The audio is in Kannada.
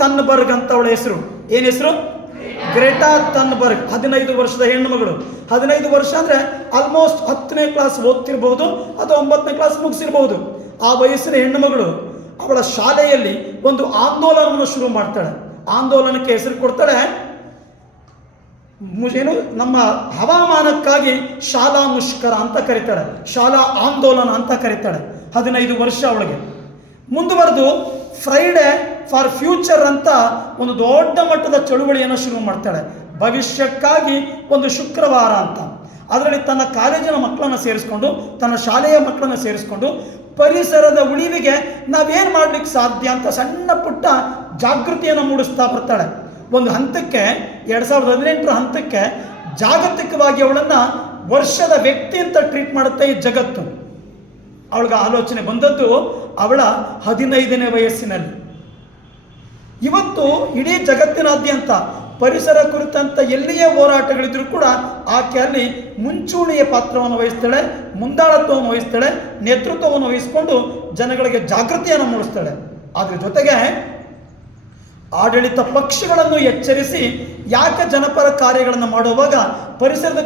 ಥನ್ಬರ್ಗ್ ಅಂತ ಅವಳ ಹೆಸರು. ಏನು ಹೆಸರು? Greta Thunberg. 15 ವರ್ಷದ ಹೆಣ್ಣು ಮಗಳು. 15 ವರ್ಷ ಅಂದರೆ ಆಲ್ಮೋಸ್ಟ್ 10ನೇ ಕ್ಲಾಸ್ ಓದ್ತಿರ್ಬೋದು ಅಥವಾ 9ನೇ ಕ್ಲಾಸ್ ಮುಗಿಸಿರ್ಬೋದು. ಆ ವಯಸ್ಸಿನ ಹೆಣ್ಣು ಮಗಳು ಅವಳ ಶಾಲೆಯಲ್ಲಿ ಒಂದು ಆಂದೋಲನವನ್ನು ಶುರು ಮಾಡ್ತಾಳೆ. ಆಂದೋಲನಕ್ಕೆ ಹೆಸರು ಕೊಡ್ತಾಳೆ ಏನು, ನಮ್ಮ ಹವಾಮಾನಕ್ಕಾಗಿ ಶಾಲಾ ಮುಷ್ಕರ ಅಂತ ಕರೀತಾಳೆ, ಶಾಲಾ ಆಂದೋಲನ ಅಂತ ಕರೀತಾಳೆ. 15 ವರ್ಷ ಅವಳಿಗೆ. ಮುಂದುವರೆದು ಫ್ರೈಡೆ ಫಾರ್ ಫ್ಯೂಚರ್ ಅಂತ ಒಂದು ದೊಡ್ಡ ಮಟ್ಟದ ಚಳುವಳಿಯನ್ನು ಶುರು ಮಾಡ್ತಾಳೆ. ಭವಿಷ್ಯಕ್ಕಾಗಿ ಒಂದು ಶುಕ್ರವಾರ ಅಂತ. ಅದರಲ್ಲಿ ತನ್ನ ಕಾಲೇಜಿನ ಮಕ್ಕಳನ್ನು ಸೇರಿಸ್ಕೊಂಡು, ತನ್ನ ಶಾಲೆಯ ಮಕ್ಕಳನ್ನು ಸೇರಿಸ್ಕೊಂಡು ಪರಿಸರದ ಉಳಿವಿಗೆ ನಾವೇನು ಮಾಡಲಿಕ್ಕೆ ಸಾಧ್ಯ ಅಂತ ಸಣ್ಣ ಪುಟ್ಟ ಜಾಗೃತಿಯನ್ನು ಮೂಡಿಸ್ತಾ ಬರ್ತಾಳೆ. ಒಂದು ಹಂತಕ್ಕೆ 2018 ಹಂತಕ್ಕೆ ಜಾಗತಿಕವಾಗಿ ಅವಳನ್ನು ವರ್ಷದ ವ್ಯಕ್ತಿ ಅಂತ ಟ್ರೀಟ್ ಮಾಡುತ್ತೆ ಈ ಜಗತ್ತು. ಅವಳಿಗೆ ಆಲೋಚನೆ ಬಂದದ್ದು ಅವಳ 15ನೇ ವಯಸ್ಸಿನಲ್ಲಿ. ಇವತ್ತು ಇಡೀ ಜಗತ್ತಿನಾದ್ಯಂತ ಪರಿಸರ ಕುರಿತಂತ ಎಲ್ಲಿಯೇ ಹೋರಾಟಗಳಿದ್ರೂ ಕೂಡ ಆಕೆ ಅಲ್ಲಿ ಮುಂಚೂಣಿಯ ಪಾತ್ರವನ್ನು ವಹಿಸ್ತಾಳೆ, ಮುಂದಾಳತ್ವವನ್ನು ವಹಿಸ್ತಾಳೆ, ನೇತೃತ್ವವನ್ನು ವಹಿಸಿಕೊಂಡು ಜನಗಳಿಗೆ ಜಾಗೃತಿಯನ್ನು ಮೂಡಿಸ್ತಾಳೆ. ಅದರ ಜೊತೆಗೆ ಆಡಳಿತ ಪಕ್ಷಗಳನ್ನು ಎಚ್ಚರಿಸಿ ಯಾಕೆ ಜನಪರ ಕಾರ್ಯಗಳನ್ನು ಮಾಡುವಾಗ ಪರಿಸರದ